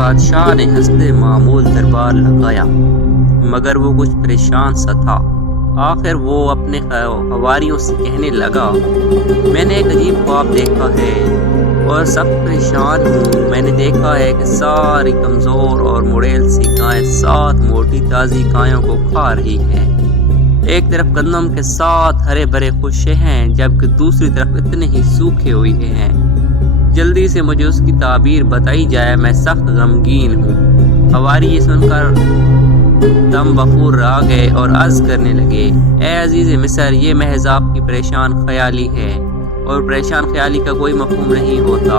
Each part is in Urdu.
بادشاہ نے حسب معمول دربار لگایا، مگر وہ کچھ پریشان سا تھا۔ آخر وہ اپنے حواریوں سے کہنے لگا، میں نے ایک عجیب خواب دیکھا ہے اور سخت پریشان ہوں۔ میں نے دیکھا ہے کہ ساری کمزور اور مڑیل سی گائیں 7 موٹی تازی گایوں کو کھا رہی ہیں۔ ایک طرف گندم کے 7 ہرے بھرے خوشے ہیں، جبکہ دوسری طرف اتنے ہی سوکھے ہوئے ہیں۔ جلدی سے مجھے اس کی تعبیر بتائی جائے، میں سخت غمگین ہوں۔ حواری یہ سن کر دم بخور آ گئے اور عرض کرنے لگے، اے عزیز مصر، یہ محض آپ کی پریشان خیالی ہے، اور پریشان خیالی کا کوئی مفہوم نہیں ہوتا۔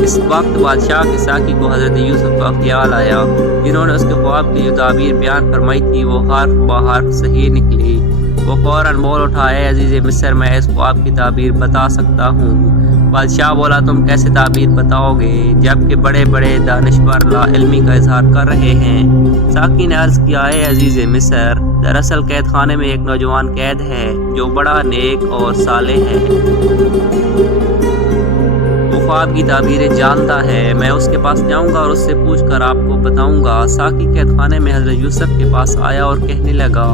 اس وقت بادشاہ کے ساقی کو حضرت یوسف کا خیال آیا، جنہوں نے اس کے خواب کی جو تعبیر بیان فرمائی تھی وہ حرف بہ حرف صحیح نکلی۔ وہ فوراً بول اٹھا، اے عزیز مصر، میں اس خواب کی تعبیر بتا سکتا ہوں۔ بادشاہ بولا، تم کیسے تعبیر بتاؤ گے جبکہ بڑے بڑے دانشور لا علمی کا اظہار کر رہے ہیں؟ ساقی نے عرض کیا، اے عزیز مصر، دراصل قید خانے میں ایک نوجوان قید ہے جو بڑا نیک اور صالح ہے۔ وہ خواب کی تعبیریں جانتا ہے۔ میں اس کے پاس جاؤں گا اور اس سے پوچھ کر آپ کو بتاؤں گا۔ ساقی قید خانے میں حضرت یوسف کے پاس آیا اور کہنے لگا،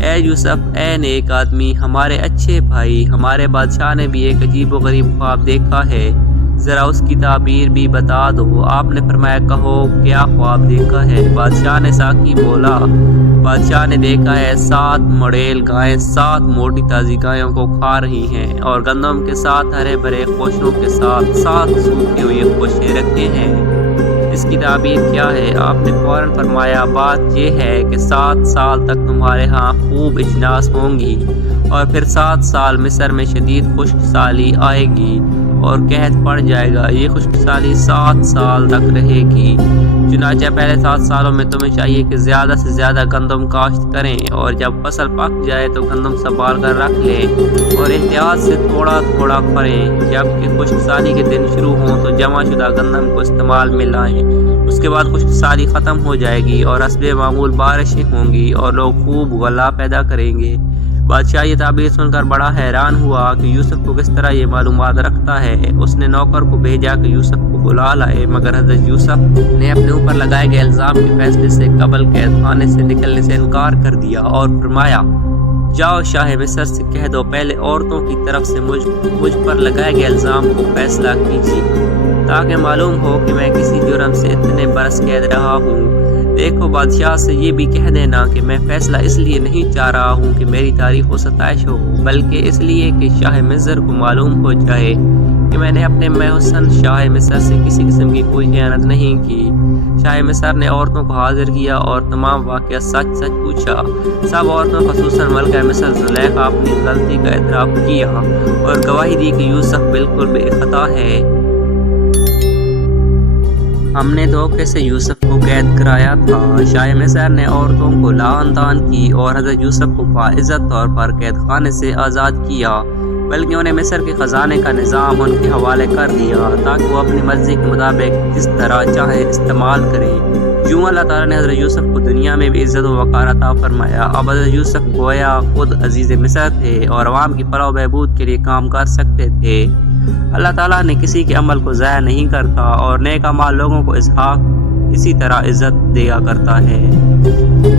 اے یوسف، اے نیک آدمی، ہمارے اچھے بھائی، ہمارے بادشاہ نے بھی ایک عجیب و غریب خواب دیکھا ہے، ذرا اس کی تعبیر بھی بتا دو۔ آپ نے فرمایا، کہو کیا خواب دیکھا ہے؟ بادشاہ نے ساقی بولا، بادشاہ نے دیکھا ہے 7 مڑیل گائیں 7 موٹی تازی گایوں کو کھا رہی ہیں، اور گندم کے 7 ہرے بھرے خوشوں کے ساتھ 7 سوکھے ہوئے خوشے رکھے ہیں۔ اس کی تعبیر کیا ہے؟ آپ نے فوراً فرمایا، بات یہ ہے کہ 7 سال تک تمہارے ہاں خوب اجناس ہوں گی، اور پھر 7 سال مصر میں شدید خشک سالی آئے گی اور قحط پڑ جائے گا۔ یہ خشک سالی 7 سال تک رہے گی۔ چنانچہ پہلے 7 سالوں میں تمہیں چاہیے کہ زیادہ سے زیادہ گندم کاشت کریں، اور جب فصل پک جائے تو گندم سنبھال کر رکھ لیں اور احتیاط سے تھوڑا تھوڑا کریں۔ جبکہ خشک سالی کے دن شروع ہوں تو جمع شدہ گندم کو استعمال میں لائیں۔ اس کے بعد خشک سالی ختم ہو جائے گی اور حسب معمول بارشیں ہوں گی اور لوگ خوب غلہ پیدا کریں گے۔ بادشاہ یہ تعبیر سن کر بڑا حیران ہوا کہ یوسف کو کس طرح یہ معلومات رکھتا ہے۔ اس نے نوکر کو بھیجا کہ یوسف کو بلا لائے، مگر حضرت یوسف نے اپنے اوپر لگائے گئے الزام کے فیصلے سے قبل قید خانے سے نکلنے سے انکار کر دیا اور فرمایا، جاؤ شاہ مصر سے کہہ دو پہلے عورتوں کی طرف سے مجھ پر لگائے گئے الزام کو فیصلہ کیجیے، تاکہ معلوم ہو کہ میں کسی جرم سے اتنے برس قید رہا ہوں۔ دیکھو، بادشاہ سے یہ بھی کہہ دینا کہ میں فیصلہ اس لیے نہیں چاہ رہا ہوں کہ میری تعریف و ستائش ہو، بلکہ اس لیے کہ شاہ مصر کو معلوم ہو جائے کہ میں نے اپنے محسن شاہ مصر سے کسی قسم کی کوئی خیانت نہیں کی۔ شاہ مصر نے عورتوں کو حاضر کیا اور تمام واقعہ سچ سچ پوچھا۔ سب عورتوں خصوصاً ملکہ مصر زلیخا اپنی غلطی کا اعتراف کیا اور گواہی دی کہ یوسف بالکل بے خطا ہے۔ ہم نے دھوکے سے یوسف کو قید کرایا تھا۔ شاہ مصر نے عورتوں کو لعن طعن کی اور حضرت یوسف کو باعزت طور پر قید خانے سے آزاد کیا، بلکہ انہیں مصر کے خزانے کا نظام ان کے حوالے کر دیا تاکہ وہ اپنی مرضی کے مطابق جس طرح چاہے استعمال کریں۔ یوں اللہ تعالیٰ نے حضرت یوسف کو دنیا میں بھی عزت و وقار عطا فرمایا۔ اب حضرت یوسف گویا خود عزیز مصر تھے اور عوام کی فلاح و بہبود کے لیے کام کر سکتے تھے۔ اللہ تعالیٰ نے کسی کے عمل کو ضائع نہیں کرتا اور نیک اعمال لوگوں کو اسی طرح عزت دیا کرتا ہے۔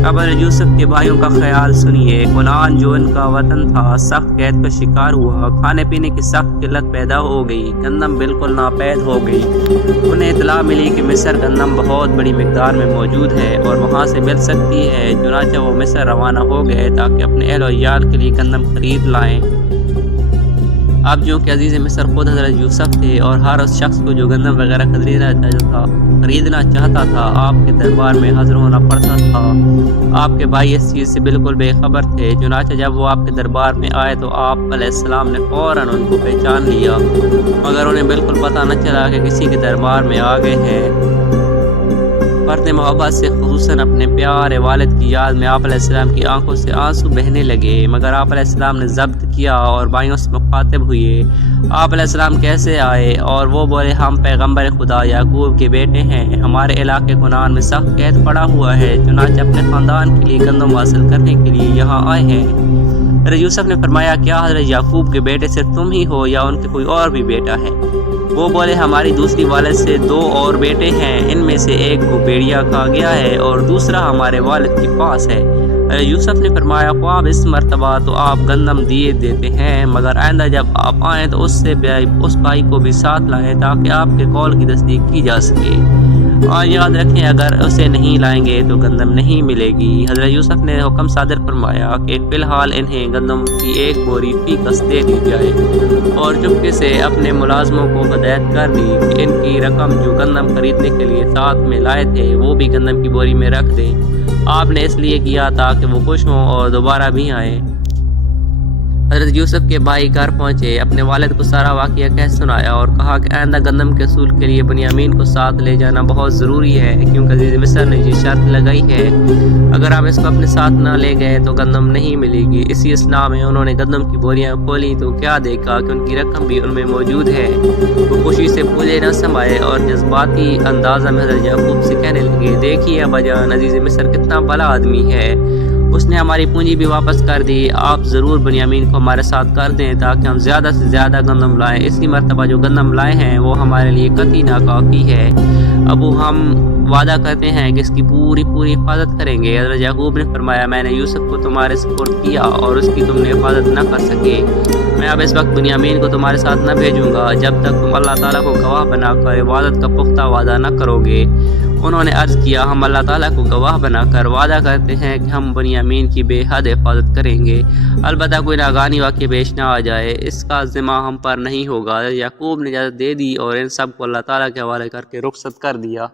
اب حضرت یوسف کے بھائیوں کا خیال سنیے۔ کنعان جو ان کا وطن تھا سخت قحط کا شکار ہوا، کھانے پینے کی سخت قلت پیدا ہو گئی، گندم بالکل ناپید ہو گئی۔ انہیں اطلاع ملی کہ مصر گندم بہت بڑی مقدار میں موجود ہے اور وہاں سے مل سکتی ہے، چنانچہ وہ مصر روانہ ہو گئے تاکہ اپنے اہل و عیال کے لیے گندم خرید لائیں۔ اب جو کہ عزیز مصر خود حضرت یوسف تھے اور ہر اس شخص کو جو گندم وغیرہ خریدنا چاہتا تھا آپ کے دربار میں حاضر ہونا پڑتا تھا۔ آپ کے بھائی اس چیز سے بالکل بے خبر تھے، چنانچہ جب وہ آپ کے دربار میں آئے تو آپ علیہ السلام نے فوراً ان کو پہچان لیا، مگر انہیں بالکل پتہ نہ چلا کہ کسی کے دربار میں آ گئے ہیں۔ فرد محبت سے خصوصاً اپنے پیارے والد کی یاد میں آپ علیہ السلام کی آنکھوں سے آنسو بہنے لگے، مگر آپ علیہ السلام نے ضبط کیا اور بھائیوں سے مخاطب ہوئے، آپ علیہ السلام کیسے آئے؟ اور وہ بولے، ہم پیغمبر خدا یعقوب کے بیٹے ہیں، ہمارے علاقے کنعان میں سخت قحط پڑا ہوا ہے، چنانچہ اپنے خاندان کے لیے گندم حاصل کرنے کے لیے یہاں آئے ہیں۔ حضرت یوسف نے فرمایا، کیا حضرت یعقوب کے بیٹے صرف تم ہی ہو یا ان کے کوئی اور بھی بیٹا ہے؟ وہ بولے ہماری دوسری والد سے 2 اور بیٹے ہیں، ان میں سے ایک کو بھیڑیا کھا گیا ہے اور دوسرا ہمارے والد کے پاس ہے۔ یوسف نے فرمایا خواب اس مرتبہ تو آپ گندم دیے دیتے ہیں، مگر آئندہ جب آپ آئیں تو اس بھائی کو بھی ساتھ لائیں تاکہ آپ کے قول کی تصدیق کی جا سکے، اور یاد رکھیں اگر اسے نہیں لائیں گے تو گندم نہیں ملے گی۔ حضرت یوسف نے حکم صادر فرمایا کہ فی الحال انہیں گندم کی 1 بوری فی کس دے دی جائے، اور چپکے سے اپنے ملازموں کو ہدایت کر دی کہ ان کی رقم جو گندم خریدنے کے لیے ساتھ میں لائے تھے وہ بھی گندم کی بوری میں رکھ دیں۔ آپ نے اس لیے کیا تاکہ وہ خوش ہوں اور دوبارہ بھی آئیں۔ حضرت یوسف کے بھائی گھر پہنچے، اپنے والد کو سارا واقعہ کہہ سنایا اور کہا کہ آئندہ گندم کے حصول کے لیے بنیامین کو ساتھ لے جانا بہت ضروری ہے، کیونکہ عزیز مصر نے یہ شرط لگائی ہے اگر آپ اس کو اپنے ساتھ نہ لے گئے تو گندم نہیں ملے گی۔ اسی اثناء میں انہوں نے گندم کی بوریاں کھولی تو کیا دیکھا کہ ان کی رقم بھی ان میں موجود ہے۔ وہ خوشی سے پھولے نہ سمائے اور جذباتی انداز میں حضرت یعقوب سے کہنے لگے، دیکھیے ابا جان، عزیز مصر کتنا بھلا آدمی ہے، اس نے ہماری پونجی بھی واپس کر دی۔ آپ ضرور بنیامین کو ہمارے ساتھ کر دیں تاکہ ہم زیادہ سے زیادہ گندم لائیں۔ اسی مرتبہ جو گندم لائے ہیں وہ ہمارے لیے قطعی ناکافی ہے۔ ابو ہم وعدہ کرتے ہیں کہ اس کی پوری حفاظت کریں گے۔ حضرت یعقوب نے فرمایا میں نے یوسف کو تمہارے سپرد کیا اور اس کی تم نے حفاظت نہ کر سکے، میں اب اس وقت بنیامین کو تمہارے ساتھ نہ بھیجوں گا جب تک تم اللہ تعالیٰ کو گواہ بنا کر عبادت کا پختہ وعدہ نہ کرو گے۔ انہوں نے عرض کیا ہم اللہ تعالیٰ کو گواہ بنا کر وعدہ کرتے ہیں کہ ہم بنیامین کی بے حد حفاظت کریں گے، البتہ کوئی ناگہانی واقعہ پیش نہ آ جائے، اس کا ذمہ ہم پر نہیں ہوگا۔ یعقوب نے اجازت دے دی اور ان سب کو اللہ تعالیٰ کے حوالے کر کے رخصت کر دیا۔